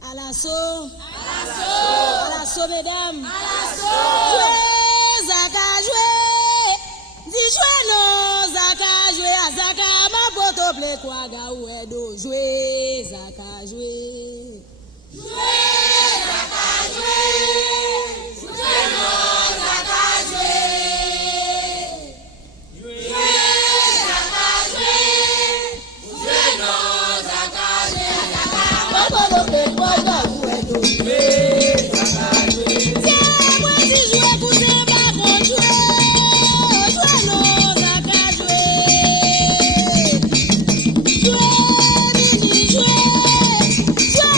À l'assaut, mesdames. Jwe Zaka Jwe, dis Jwe Non Zaka Jwe, azaka ma poto ple kwa ga wedo. Jwe Zaka Jwe. Jwe Zaka Jwe, Jwe Non Zaka Jwe. Jwe Zaka Jwe, Jwe Non Zaka Jwe, azaka ma poto ple kwa ga wedo. Jwe Zaka Jwe. Tiens, moi si Jwe kouzen ba kon Jwe. Jwe Non Zaka Jwe. Jwe mini Jwe. Jwe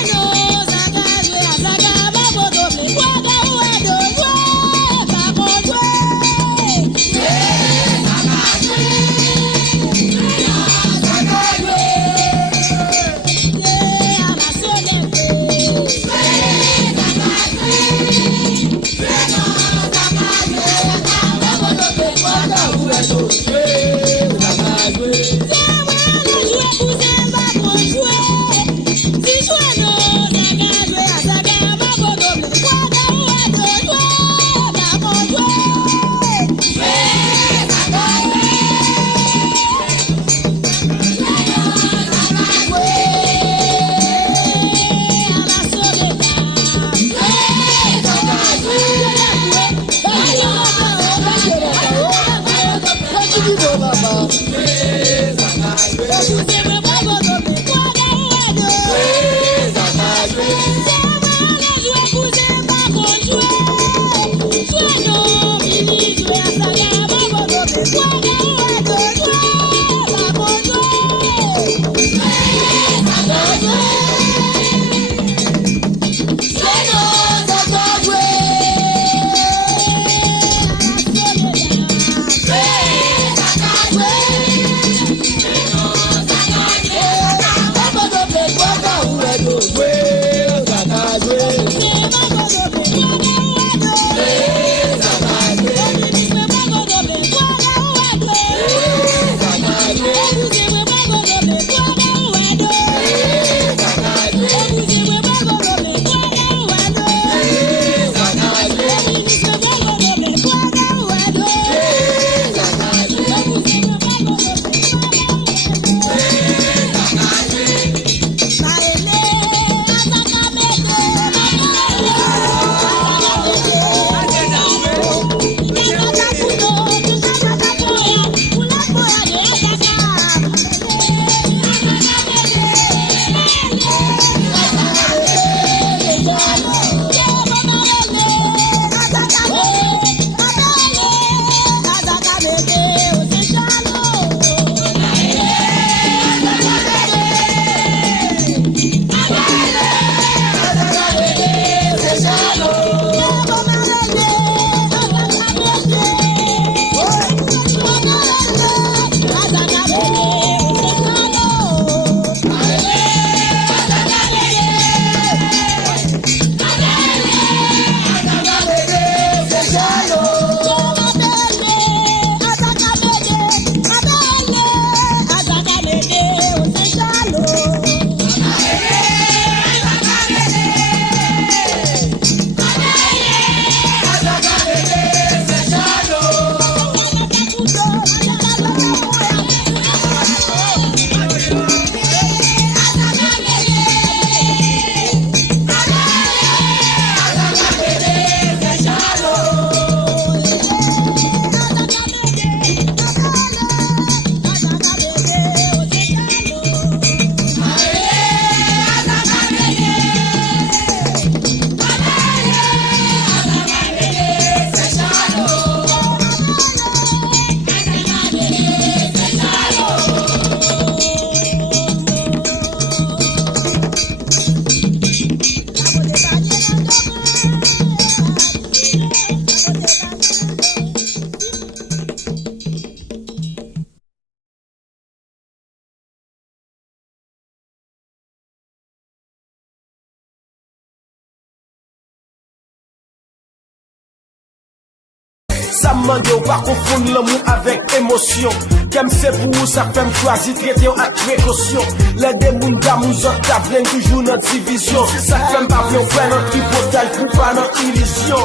ça me demande ou pas confondre l'amour avec émotion. Comme c'est pour vous, ça fait me choisir, traiter avec précaution. Les démons d'amour, autres tablent toujours notre division. Ça fait me pas bien faire notre tripotal pour pas notre illusion.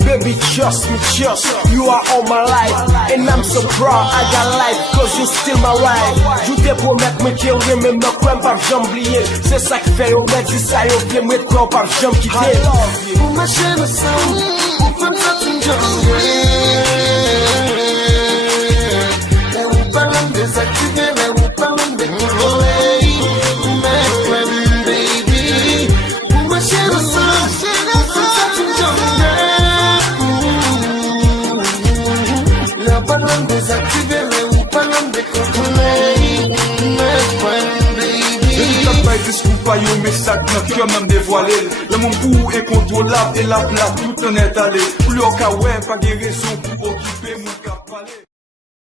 Baby, trust me, you are all my life. And I'm so proud, I got life, cause you still my wife. Je te promets que me tirer, mais me crois pas j'oublier. C'est ça qui fait, on m'a dit ça, et on fait me croire pas jamais quitter. Pour ma chaîne sang, pour faire ça, tu me les ou parlent désactiver, les ou parlent décontrôler. Mais baby, pour ma chaîne sang, pour faire ça, tu me les parlent désactiver, les ou parlent décontrôler. Mais baby. Discours pas yon message notre cœur même dévoilé. Le monde pour incontrôlable et la place tout en est allé. Plus au cas ouais, pas de raison pour occuper mon